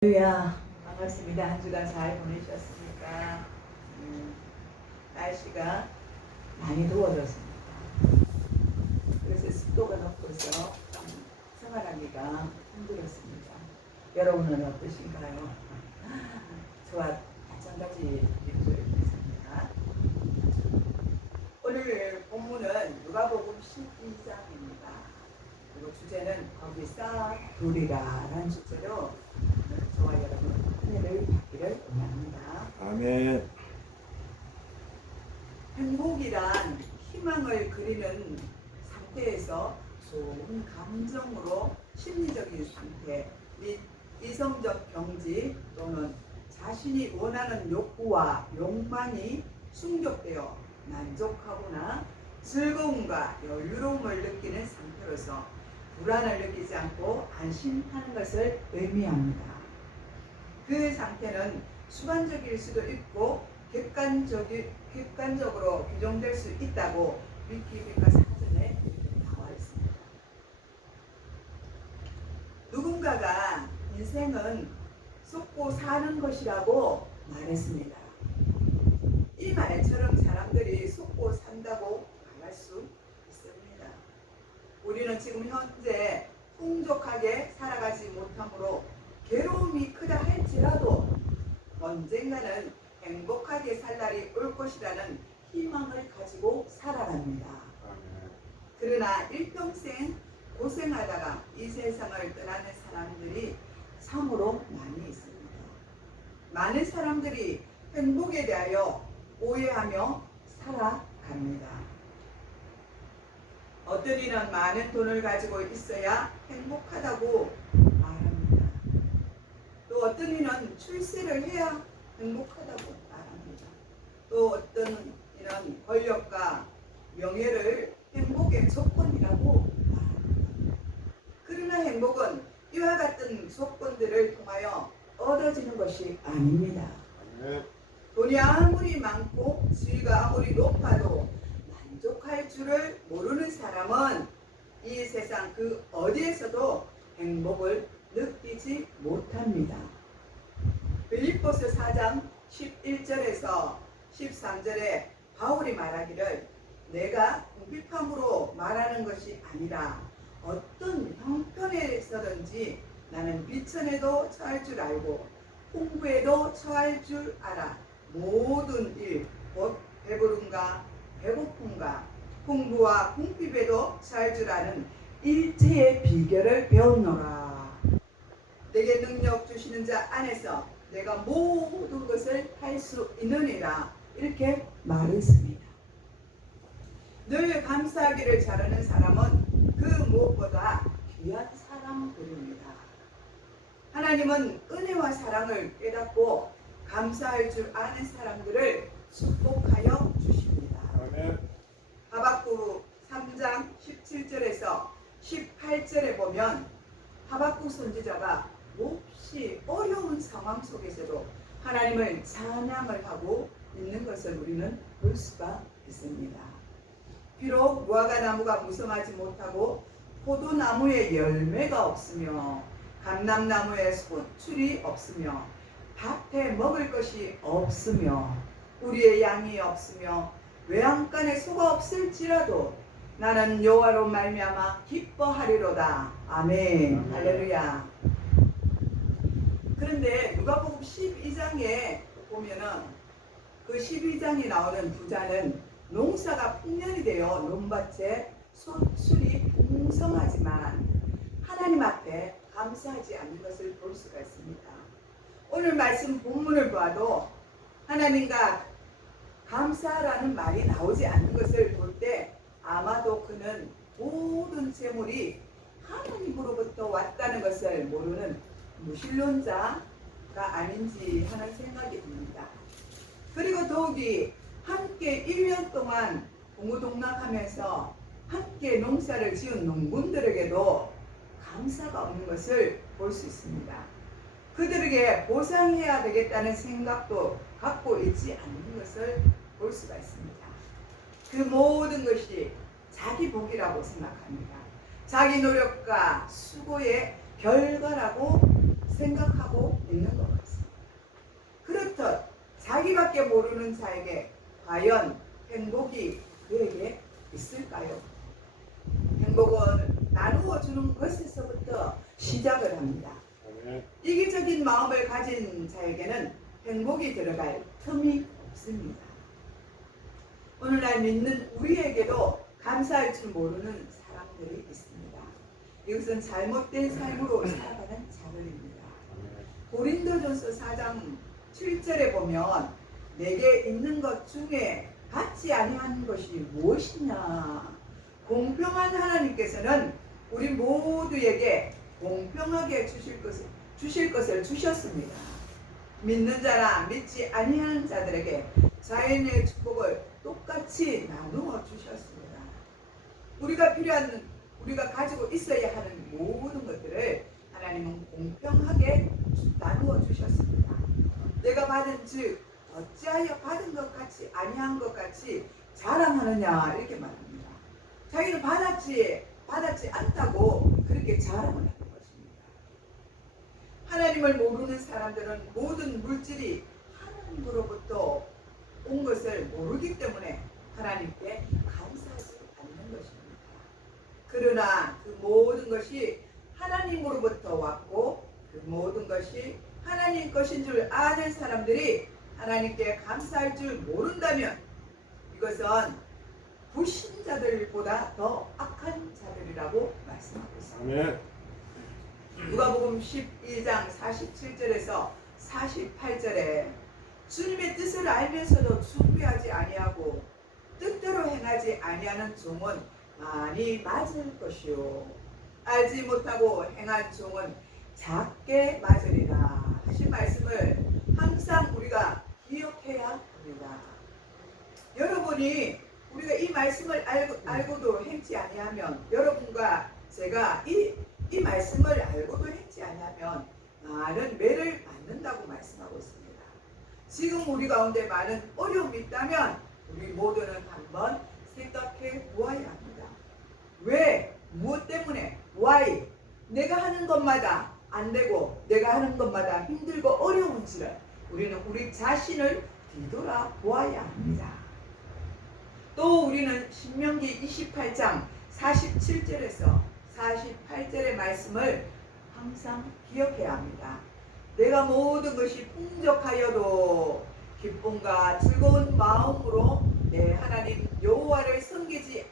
할렐루야, 반갑습니다. 한 주간 잘 보내셨습니까? 날씨가 많이 더워졌습니다. 그래서 습도가 높아서 생활하기가 힘들었습니다. 여러분은 어떠신가요? 저와 마찬가지 일주일입니다. 오늘 본문은 누가복음 12장입니다. 그리고 주제는 거기서 둘이라는 주제로 저와 여러분 은혜를 받기를 원합니다. 아멘. 행복이란 희망을 그리는 상태에서 좋은 감정으로 심리적인 상태 및 이성적 경지 또는 자신이 원하는 욕구와 욕망이 충족되어 만족하거나 즐거움과 여유로움을 느끼는 상태로서 불안을 느끼지 않고 안심하는 것을 의미합니다. 그 상태는 주관적일 수도 있고 객관적으로 규정될 수 있다고 위키피디아 사전에 나와 있습니다. 누군가가 인생은 속고 사는 것이라고 말했습니다. 이 말처럼 사람들이 속고 산다고 말할 수 있습니다. 우리는 지금 현재 풍족하게 살아가지 못하므로 괴로움이 크다 할지라도 언젠가는 행복하게 살 날이 올 것이라는 희망을 가지고 살아갑니다. 그러나 일평생 고생하다가 이 세상을 떠나는 사람들이 참으로 많이 있습니다. 많은 사람들이 행복에 대하여 오해하며 살아갑니다. 어떤 이는 많은 돈을 가지고 있어야 행복하다고 말합니다. 또 어떤 이는 출세를 해야 행복하다고 말합니다. 또 어떤 이는 권력과 명예를 행복의 조건이라고 말합니다. 그러나 행복은 이와 같은 조건들을 통하여 얻어지는 것이 아닙니다. 돈이 아무리 많고 지위가 아무리 높아도 만족할 줄을 모르는 사람은 이 세상 그 어디에서도 행복을 느끼지 못합니다. 빌립보서 4장 11절에서 13절에 바울이 말하기를 내가 궁핍함으로 말하는 것이 아니라 어떤 형편에서든지 나는 비천에도 처할 줄 알고 풍부에도 처할 줄 알아 모든 일 곧 배부름과 배고픔과 풍부와 궁핍에도 처할 줄 아는 일체의 비결을 배웠노라. 내게 능력 주시는 자 안에서 내가 모든 것을 할 수 있느니라. 이렇게 말했습니다. 늘 감사하기를 잘하는 사람은 그 무엇보다 귀한 사람들입니다. 하나님은 은혜와 사랑을 깨닫고 감사할 줄 아는 사람들을 축복하여 주십니다. 아멘. 하박국 3장 17절에서 18절에 보면 하박국 선지자가 몹시 어려운 상황 속에서도 하나님을 찬양을 하고 있는 것을 우리는 볼 수가 있습니다. 비록 무화과 나무가 무성하지 못하고 포도나무에 열매가 없으며 감람나무에 소출이 없으며 밭에 먹을 것이 없으며 우리의 양이 없으며 외양간에 소가 없을지라도 나는 여호와로 말미암아 기뻐하리로다. 아멘. 할렐루야. 그런데 누가복음 12장에 보면은 그 12장에 나오는 부자는 농사가 풍년이 되어 논밭에 소출이 풍성하지만 하나님 앞에 감사하지 않는 것을 볼 수가 있습니다. 오늘 말씀 본문을 봐도 하나님과 감사라는 말이 나오지 않는 것을 볼 때 아마도 그는 모든 재물이 하나님으로부터 왔다는 것을 모르는 무신론자가 아닌지 하는 생각이 듭니다. 그리고 더욱이 함께 1년 동안 동무동락하면서 함께 농사를 지은 농군들에게도 감사가 없는 것을 볼 수 있습니다. 그들에게 보상해야 되겠다는 생각도 갖고 있지 않는 것을 볼 수가 있습니다. 그 모든 것이 자기 복이라고 생각합니다. 자기 노력과 수고의 결과라고 생각하고 있는 모르는 자에게 과연 행복이 그에게 있을까요? 행복은 나누어 주는 것에서부터 시작을 합니다. 이기적인 마음을 가진 자에게는 행복이 들어갈 틈이 없습니다. 오늘날 믿는 우리에게도 감사할 줄 모르는 사람들이 있습니다. 이것은 잘못된 삶으로 살아가는 자들입니다. 고린도전서 4장 7절에 보면 내게 있는 것 중에 받지 아니한 것이 무엇이냐. 공평한 하나님께서는 우리 모두에게 공평하게 주실 것을 주셨습니다. 믿는 자나 믿지 아니하는 자들에게 자연의 축복을 똑같이 나누어 주셨습니다. 우리가 가지고 있어야 하는 모든 것들을 하나님은 공평하게 나누어 주셨습니다. 내가 받은 즉 어찌하여 받은 것 같이 아니한 것 같이 자랑하느냐 이렇게 말합니다. 자기는 받았지 않다고 그렇게 자랑을 하는 것입니다. 하나님을 모르는 사람들은 모든 물질이 하나님으로부터 온 것을 모르기 때문에 하나님께 감사하지 않는 것입니다. 그러나 그 모든 것이 하나님으로부터 왔고 그 모든 것이 하나님 것인 줄 아는 사람들이 하나님께 감사할 줄 모른다면 이것은 불신자들보다 더 악한 자들이라고 말씀하고 있습니다. 누가복음 12장 47절에서 48절에 주님의 뜻을 알면서도 준비하지 아니하고 뜻대로 행하지 아니하는 종은 많이 맞을 것이요 알지 못하고 행한 종은 작게 맞으리라 하신 말씀을 항상 우리가 기억해야 합니다. 여러분이 우리가 이 말씀을 알고도 행치 아니하면 여러분과 제가 이 말씀을 알고도 행치 아니하면 많은 매를 맞는다고 말씀하고 있습니다. 지금 우리 가운데 많은 어려움이 있다면 우리 모두는 한번 생각해 보아야 합니다. 왜? 무엇 때문에? Why? 내가 하는 것마다 안 되고 내가 하는 것마다 힘들고 어려운지를 우리는 우리 자신을 뒤돌아 보아야 합니다. 또 우리는 신명기 28장 47절에서 48절의 말씀을 항상 기억해야 합니다. 내가 모든 것이 풍족하여도 기쁨과 즐거운 마음으로 내 하나님 여호와를 섬기지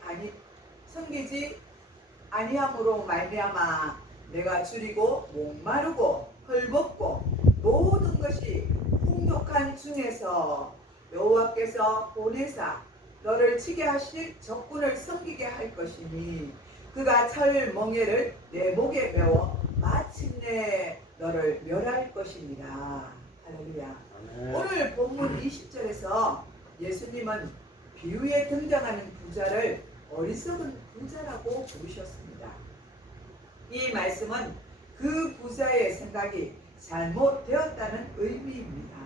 아니함으로 말미암아 내가 줄이고 목마르고 헐벗고 모든 것이 풍족한 중에서 여호와께서 보내사 너를 치게 하실 적군을 섬기게 할 것이니 그가 철 멍에를 내 목에 메워 마침내 너를 멸할 것이니라. 할렐루야. 오늘 본문 20절에서 예수님은 비유에 등장하는 부자를 어리석은 부자라고 부르셨습니다. 이 말씀은 그 부자의 생각이 잘못되었다는 의미입니다.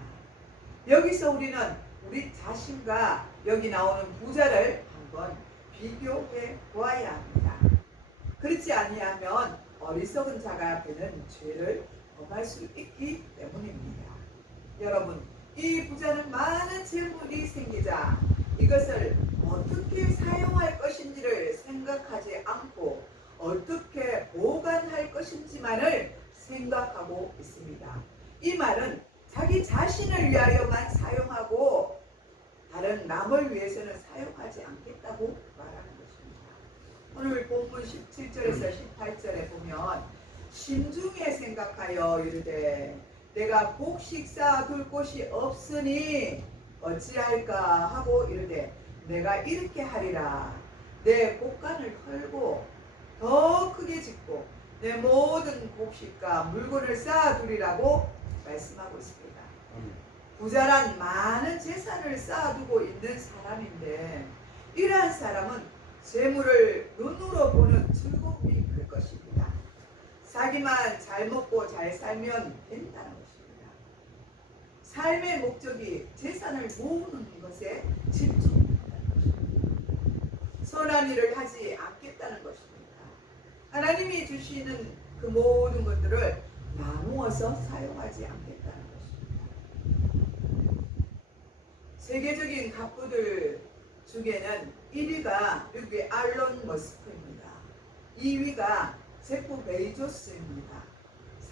여기서 우리는 우리 자신과 여기 나오는 부자를 한번 비교해 보아야 합니다. 그렇지 아니하면 어리석은 자가 되는 죄를 범할 수 있기 때문입니다. 여러분, 이 부자는 많은 재물이 생기자 이것을 어떻게 사용할 것인지를 생각하지 않고 어떻게 보관할 것인지만을 생각하고 있습니다. 이 말은 자기 자신을 위하여만 사용하고 다른 남을 위해서는 사용하지 않겠다고 말하는 것입니다. 오늘 본문 17절에서 18절에 보면 심중에 생각하여 이르되 내가 곡식 쌓아둘 곳이 없으니 어찌할까 하고 이르되 내가 이렇게 하리라. 내 곡간을 헐고 더 크게 짓고 내 모든 곡식과 물건을 쌓아두리라고 말씀하고 있습니다. 부자란 많은 재산을 쌓아두고 있는 사람인데 이러한 사람은 재물을 눈으로 보는 즐거움이 클 것입니다. 자기만 잘 먹고 잘 살면 된다는 것입니다. 삶의 목적이 재산을 모으는 것에 집중한다는 것입니다. 선한 일을 하지 않겠다는 것입니다. 하나님이 주시는 그 모든 것들을 나누어서 사용하지 않겠다는 것입니다. 세계적인 갑부들 중에는 1위가 미국의 알론 머스크입니다. 2위가 제프 베이조스입니다.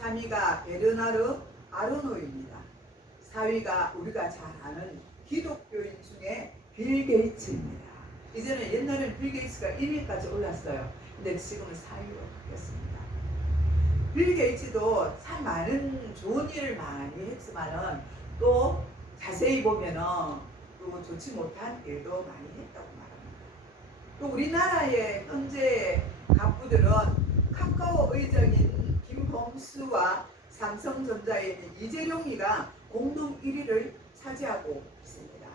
3위가 베르나르 아르노입니다. 4위가 우리가 잘 아는 기독교인 중에 빌 게이츠입니다. 이제는 옛날에는 빌 게이츠가 1위까지 올랐어요. 근데 지금은 4위로 바뀌었습니다. 빌 게이츠도 참 많은 좋은 일을 많이 했지만은 또 자세히 보면은 또 좋지 못한 일도 많이 했다고 말합니다. 또 우리나라의 현재 갑부들은 카카오 의장인 김범수와 삼성전자에 있는 이재룡이가 공동 1위를 차지하고 있습니다.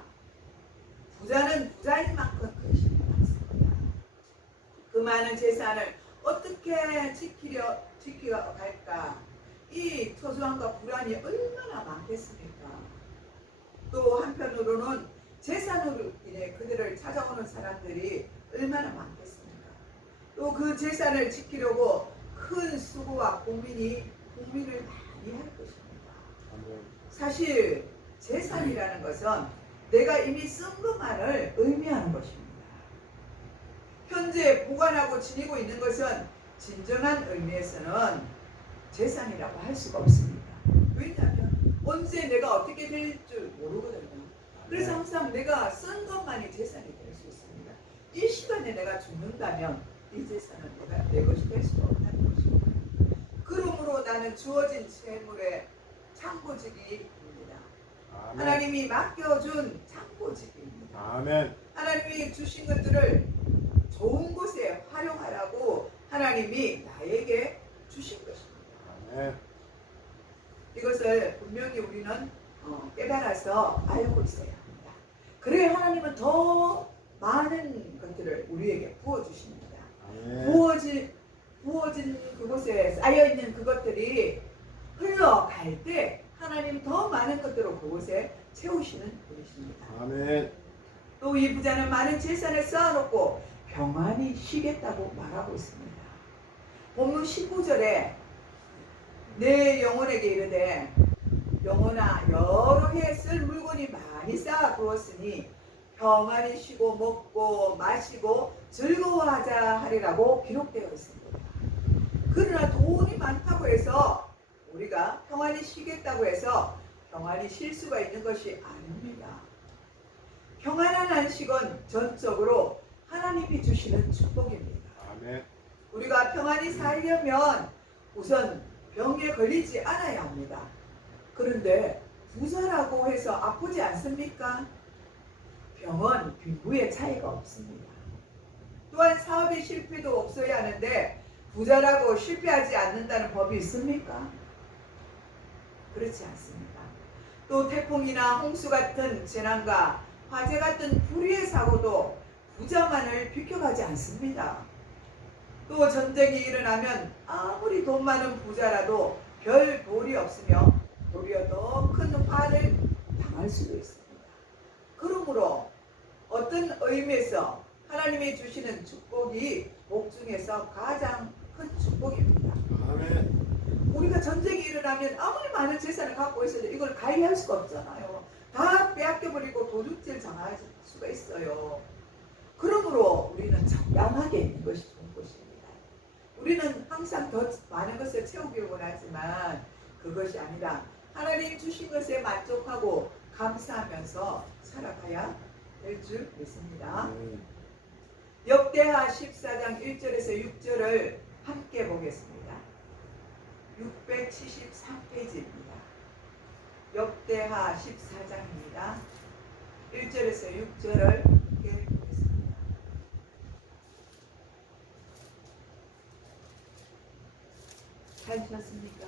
부자는 부자인 만큼 근심이 많습니다. 그 많은 재산을 어떻게 지키려 갈까? 이 초조함과 불안이 얼마나 많겠습니까? 또 한편으로는 재산으로 인해 그들을 찾아오는 사람들이 얼마나 많겠습니까? 또 그 재산을 지키려고 큰 수고와 국민을 많이 할 것입니다. 사실 재산이라는 것은 내가 이미 쓴 것만을 의미하는 것입니다. 현재 보관하고 지니고 있는 것은 진정한 의미에서는 재산이라고 할 수가 없습니다. 왜냐하면 언제 내가 어떻게 될 줄 모르거든요. 그래서 항상 내가 쓴 것만이 재산이 될 수 있습니다. 이 시간에 내가 죽는다면 이 재산은 내가 내 것이 될 수가 없다는 것입니다. 그러므로 나는 주어진 재물의 창고지기입니다. 하나님이 맡겨준 창고지기입니다. 아멘. 하나님이 주신 것들을 좋은 곳에 활용하라고 하나님이 나에게 주신 것입니다. 아멘. 이것을 분명히 우리는 깨달아서 알고 있어야 합니다. 그래야 하나님은 더 많은 것들을 우리에게 부어주십니다. 부어진 그곳에 쌓여있는 그것들이 흘러갈 때 하나님 더 많은 것들을 그곳에 채우시는 분이십니다. 아멘. 또 이 부자는 많은 재산을 쌓아놓고 평안히 쉬겠다고 말하고 있습니다. 본문 19절에 내 영혼에게 이르되 영혼아 여러 해 쓸 물건이 많이 쌓아두었으니 평안히 쉬고 먹고 마시고 즐거워하자 하리라고 기록되어 있습니다. 그러나 돈이 많다고 해서 우리가 평안히 쉬겠다고 해서 평안히 쉴 수가 있는 것이 아닙니다. 평안한 안식은 전적으로 하나님이 주시는 축복입니다. 아멘. 우리가 평안히 살려면 우선 병에 걸리지 않아야 합니다. 그런데 부자라고 해서 아프지 않습니까? 병은 빈부의 차이가 없습니다. 또한 사업의 실패도 없어야 하는데 부자라고 실패하지 않는다는 법이 있습니까? 그렇지 않습니다. 또 태풍이나 홍수 같은 재난과 화재 같은 불의의 사고도 부자만을 비켜가지 않습니다. 또 전쟁이 일어나면 아무리 돈 많은 부자라도 별 도리 없으며 도리어 더 큰 화를 당할 수도 있습니다. 그러므로 어떤 의미에서 하나님이 주시는 축복이 복 중에서 가장 큰 축복입니다. 아멘. 우리가 전쟁이 일어나면 아무리 많은 재산을 갖고 있어도 이걸 관리할 수가 없잖아요. 다 빼앗겨버리고 도둑질 당할 수가 있어요. 그러므로 우리는 적당하게 있는 것이 좋은 것입니다. 우리는 항상 더 많은 것을 채우기를 원하지만 그것이 아니라 하나님 주신 것에 만족하고 감사하면서 살아가야 될 줄 믿습니다. 역대하 14장 1절에서 6절을 함께 보겠습니다. 673페이지입니다. 역대하 14장입니다. 1절에서 6절을 함께 보겠습니다. 찾으셨습니까?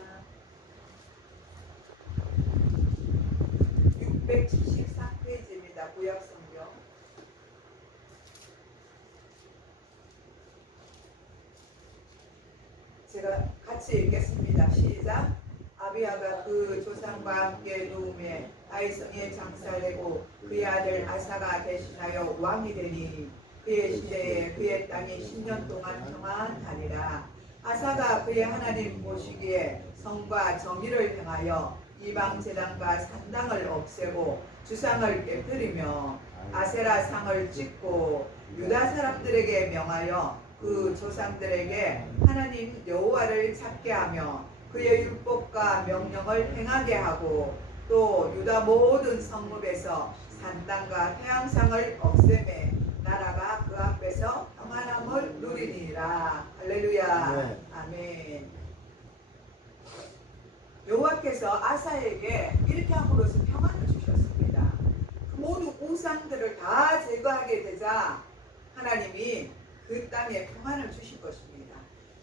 673페이지입니다. 구약성경. 제가 같이 읽겠습니다. 시작. 아비야가 그 조상과 함께 누움에 아이성에 장사를 내고 그의 아들 아사가 대신하여 왕이 되니 그의 시대에 그의 땅이 10년 동안 평안하니라. 아사가 그의 하나님 보시기에 성과 정의를 행하여 이방 제단과 산당을 없애고 주상을 깨뜨리며 아세라 상을 찍고 유다 사람들에게 명하여 그 조상들에게 하나님 여호와를 찾게 하며 그의 율법과 명령을 행하게 하고 또 유다 모든 성읍에서 산당과 태양상을 없애매 나라가 그 앞에서 평안함을 누리니라. 할렐루야. 네. 아멘. 여호와께서 아사에게 이렇게 함으로써 평안을 주셨습니다. 그 모든 우상들을 다 제거하게 되자 하나님이 그 땅에 평안을 주신 것입니다.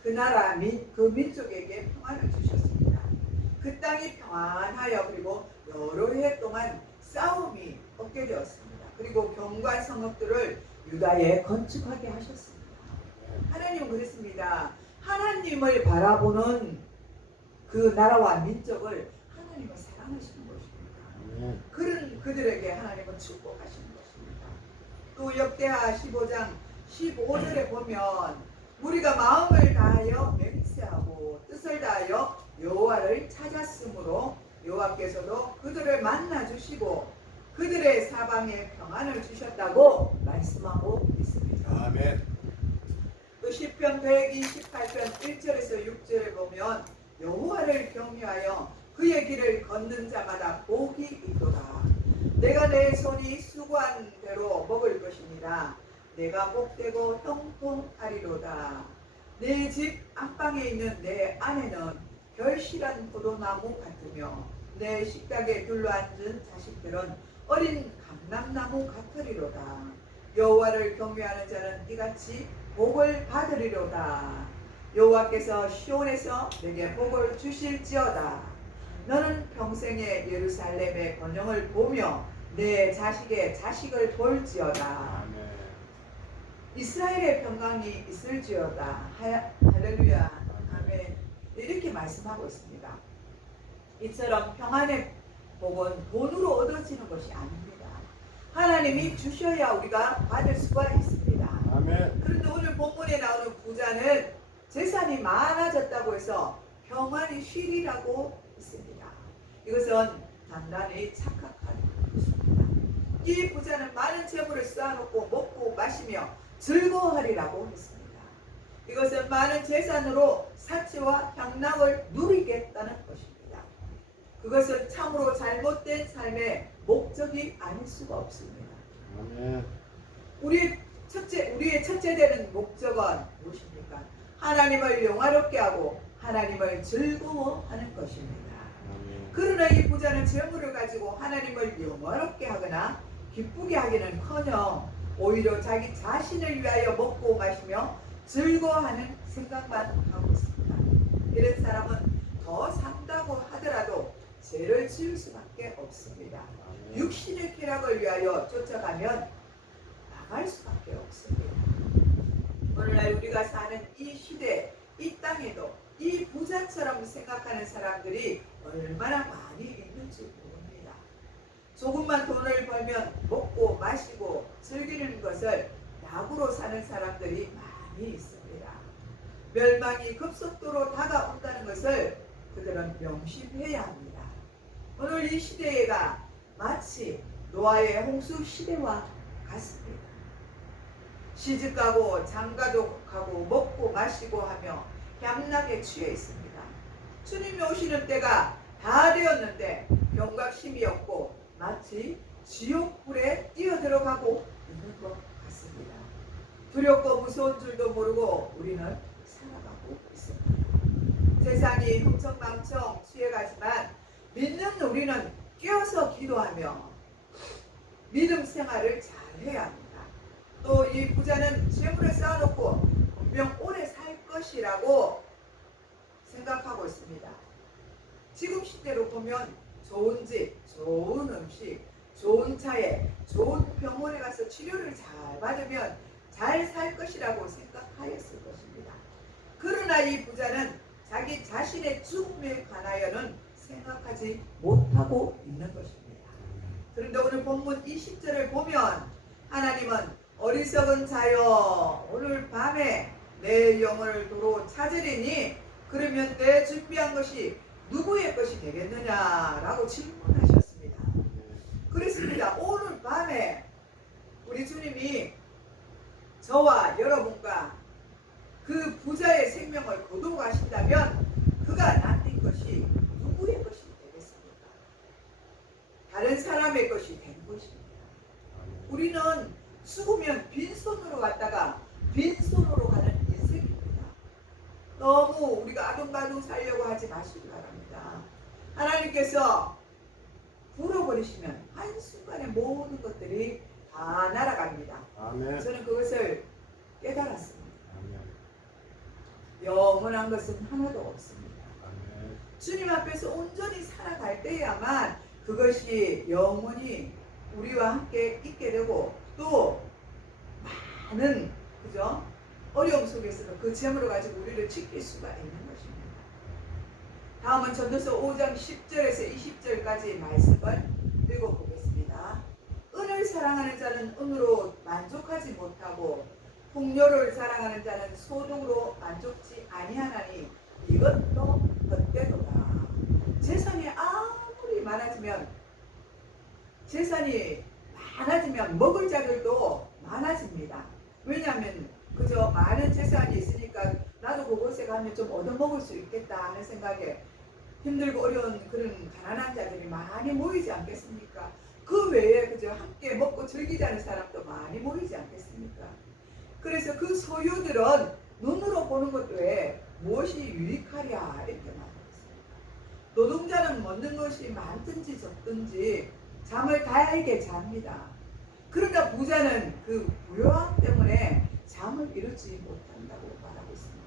그 나라 그 민족에게 평안을 주셨습니다. 그 땅이 평안하여 그리고 여러 해 동안 싸움이 없게 되었습니다. 그리고 경관 성읍들을 유다에 건축하게 하셨습니다. 하나님은 그랬습니다. 하나님을 바라보는 그 나라와 민족을 하나님은 사랑하시는 것입니다. 그런 그들에게 하나님은 축복하시는 것입니다. 또 역대하 15장 15절에 보면 우리가 마음을 다하여 맹세하고 뜻을 다하여 여호와를 찾았으므로 여호와께서도 그들을 만나 주시고 그들의 사방에 평안을 주셨다고 말씀하고 있습니다. 아멘. 또 시편 128편 1절에서 6절에 보면 여호와를 경외하여 그의 길을 걷는 자마다 복이 있도다. 내가 내 손이 수고한 대로 먹을 것입니다. 내가 복되고 형통하리로다. 내 집 안방에 있는 내 아내는 결실한 포도나무 같으며 내 식탁에 둘러앉은 자식들은 어린 감람나무 같으리로다. 여호와를 경외하는 자는 이같이 복을 받으리로다. 여호와께서 시온에서 내게 복을 주실지어다. 너는 평생에 예루살렘의 번영을 보며 내 자식의 자식을 볼지어다. 아멘. 이스라엘의 평강이 있을지어다. 할렐루야. 아멘. 이렇게 말씀하고 있습니다. 이처럼 평안의 복은 돈으로 얻어지는 것이 아닙니다. 하나님이 주셔야 우리가 받을 수가 있습니다. 아멘. 그런데 오늘 본문에 나오는 부자는 재산이 많아졌다고 해서 평안이 쉬리라고 했습니다. 이것은 단단히 착각하는 것입니다. 이 부자는 많은 재물을 쌓아놓고 먹고 마시며 즐거워하리라고 했습니다. 이것은 많은 재산으로 사치와 향락을 누리겠다는 것입니다. 그것은 참으로 잘못된 삶의 목적이 아닐 수가 없습니다. 아멘. 우리의 첫째 되는 목적은 무엇입니까? 하나님을 영화롭게 하고 하나님을 즐거워하는 것입니다. 아멘. 그러나 이 부자는 재물을 가지고 하나님을 영화롭게 하거나 기쁘게 하기는커녕 오히려 자기 자신을 위하여 먹고 마시며 즐거워하는 생각만 하고 있습니다. 이런 사람은 더 산다고 하더라도 죄를 지을 수밖에 없습니다. 아멘. 육신의 쾌락을 위하여 쫓아가면 나갈 수밖에 없습니다. 오늘날 우리가 사는 이 시대, 이 땅에도 이 부자처럼 생각하는 사람들이 얼마나 많이 있는지 모릅니다. 조금만 돈을 벌면 먹고 마시고 즐기는 것을 낙으로 사는 사람들이 많이 있습니다. 멸망이 급속도로 다가온다는 것을 그들은 명심해야 합니다. 오늘 이 시대가 마치 노아의 홍수 시대와 같습니다. 시집가고 장가도 가고 먹고 마시고 하며 향락에 취해 있습니다. 주님이 오시는 때가 다 되었는데 경각심이 없고 마치 지옥불에 뛰어들어가고 있는 것 같습니다. 두렵고 무서운 줄도 모르고 우리는 살아가고 있습니다. 세상이 흥청망청 취해가지만 믿는 우리는 깨어서 기도하며 믿음 생활을 잘 해야 합니다. 또 이 부자는 재물을 쌓아놓고 분명 오래 살 것이라고 생각하고 있습니다. 지금 시대로 보면 좋은 집, 좋은 음식, 좋은 차에, 좋은 병원에 가서 치료를 잘 받으면 잘 살 것이라고 생각하였을 것입니다. 그러나 이 부자는 자기 자신의 죽음에 관하여는 생각하지 못하고 있는 것입니다. 그런데 오늘 본문 20절을 보면 하나님은 어리석은 자여 오늘 밤에 내 영혼을 도로 찾으리니 그러면 내 준비한 것이 누구의 것이 되겠느냐라고 질문하셨습니다. 그렇습니다. 오늘 밤에 우리 주님이 저와 여러분과 그 부자의 생명을 거두어가신다면 그가 남긴 것이 누구의 것이 되겠습니까? 다른 사람의 것이 된 것입니다. 우리는 죽으면 빈손으로 갔다가 빈손으로 가는 인생입니다. 너무 우리가 아둥바둥 살려고 하지 마시기 바랍니다. 하나님께서 불어버리시면 한순간에 모든 것들이 다 날아갑니다. 아멘. 저는 그것을 깨달았습니다. 아멘. 영원한 것은 하나도 없습니다. 아멘. 주님 앞에서 온전히 살아갈 때야만 그것이 영원히 우리와 함께 있게 되고 또 많은 그죠? 어려움 속에서도 그 재물을 가지고 우리를 지킬 수가 있는 것입니다. 다음은 전도서 5장 10절에서 20절까지 말씀을 읽어보겠습니다. 은을 사랑하는 자는 은으로 만족하지 못하고 풍요를 사랑하는 자는 소득으로 만족지 아니하나니 이것도 헛되도다. 재산이 아무리 많아지면 먹을 자들도 많아집니다. 왜냐하면 그저 많은 재산이 있으니까 나도 그곳에 가면 좀 얻어먹을 수 있겠다 하는 생각에 힘들고 어려운 그런 가난한 자들이 많이 모이지 않겠습니까? 그 외에 그저 함께 먹고 즐기자는 사람도 많이 모이지 않겠습니까? 그래서 그 소유들은 눈으로 보는 것 외에 무엇이 유익하랴 이렇게 말했습니다. 노동자는 먹는 것이 많든지 적든지 잠을 달게 잡니다. 그러나 부자는 그 부요함 때문에 잠을 이루지 못한다고 말하고 있습니다.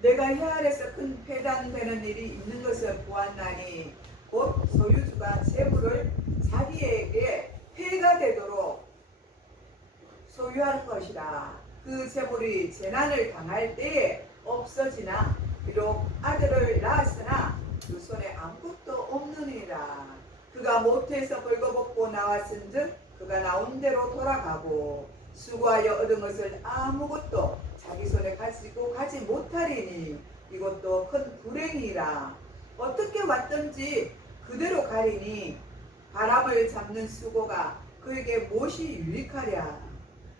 내가 혀 아래서 큰 폐단되는 일이 있는 것을 보았나니 곧 소유주가 재물을 자기에게 해가 되도록 소유할 것이라. 그 재물이 재난을 당할 때에 없어지나 비록 아들을 낳았으나 그 손에 아무것도 없느니라. 그가 모태에서 벌거벗고 나왔은즉 그가 나온 대로 돌아가고 수고하여 얻은 것을 아무것도 자기 손에 가지고 가지 못하리니 이것도 큰 불행이라. 어떻게 왔든지 그대로 가리니 바람을 잡는 수고가 그에게 무엇이 유익하랴.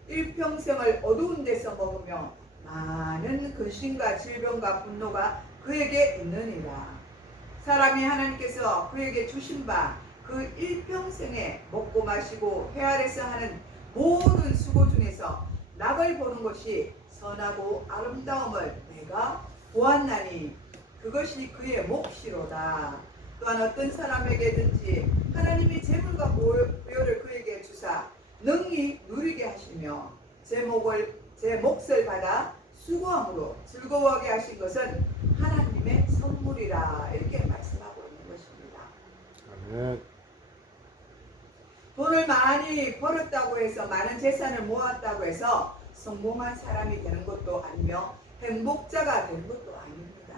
일평생을 어두운 데서 먹으며 많은 근심과 질병과 분노가 그에게 있느니라. 사람이 하나님께서 그에게 주신 바 그 일평생에 먹고 마시고 해 아래서 하는 모든 수고 중에서 낙을 보는 것이 선하고 아름다움을 내가 보았나니 그것이 그의 몫이로다. 또한 어떤 사람에게든지 하나님이 재물과 부요를 그에게 주사 능히 누리게 하시며 제 몫을 받아 수고함으로 즐거워하게 하신 것은 하나님의 선물이라. 이렇게 말씀하고 있는 것입니다. 아멘. 돈을 많이 벌었다고 해서 많은 재산을 모았다고 해서 성공한 사람이 되는 것도 아니며 행복자가 되는 것도 아닙니다.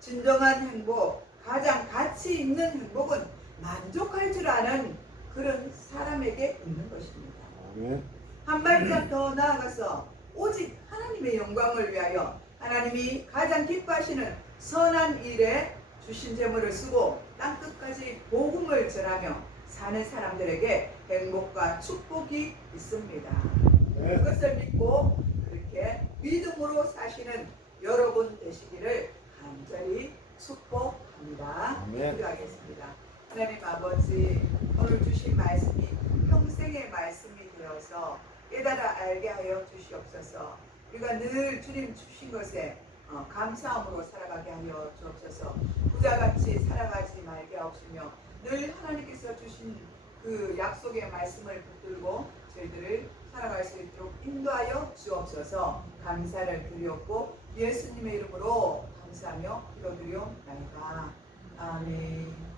진정한 행복, 가장 가치 있는 행복은 만족할 줄 아는 그런 사람에게 있는 것입니다. 아멘. 한 발짝 더 나아가서 오직 하나님의 영광을 위하여 하나님이 가장 기뻐하시는 선한 일에 주신 재물을 쓰고 땅끝까지 복음을 전하며 사는 사람들에게 행복과 축복이 있습니다. 네. 그것을 믿고 그렇게 믿음으로 사시는 여러분 되시기를 간절히 축복합니다. 아멘. 기도하겠습니다. 하나님 아버지, 오늘 주신 말씀이 평생의 말씀이 되어서 깨달아 알게 하여 주시옵소서. 우리가 늘 주님 주신 것에 감사함으로 살아가게 하여 주옵소서. 부자같이 살아가지 말게 하옵시며 늘 하나님께서 주신 그 약속의 말씀을 붙들고 저희들을 살아갈 수 있도록 인도하여 주옵소서. 감사를 드리옵고 예수님의 이름으로 감사하며 기도드리옵나이다. 아멘.